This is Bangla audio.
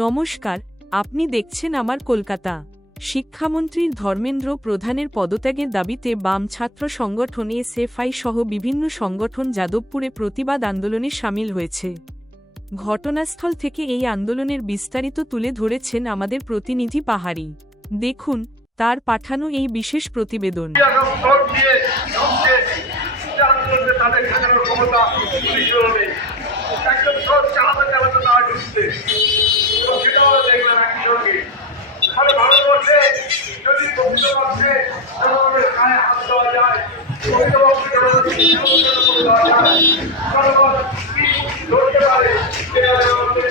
নমস্কার, আপনি দেখছেন আমার কলকাতা। শিক্ষামন্ত্রীর ধর্মেন্দ্র প্রধানের পদত্যাগের দাবিতে বাম ছাত্র সংগঠন এসএফআই সহ বিভিন্ন সংগঠন যাদবপুরে প্রতিবাদ আন্দোলনে সামিল হয়েছে। ঘটনাস্থল থেকে এই আন্দোলনের বিস্তারিত তুলে ধরেছেন আমাদের প্রতিনিধি পাহাড়ি। দেখুন তার পাঠানো এই বিশেষ প্রতিবেদন। ভারতবর্ষে যদি প্রকৃতপক্ষে জনগণের গায়ে হাত দেওয়া যায়, প্রকৃতপক্ষে জনগণকে দেওয়া যায়, জনগণ কি ধরতে পারে তারা তাদের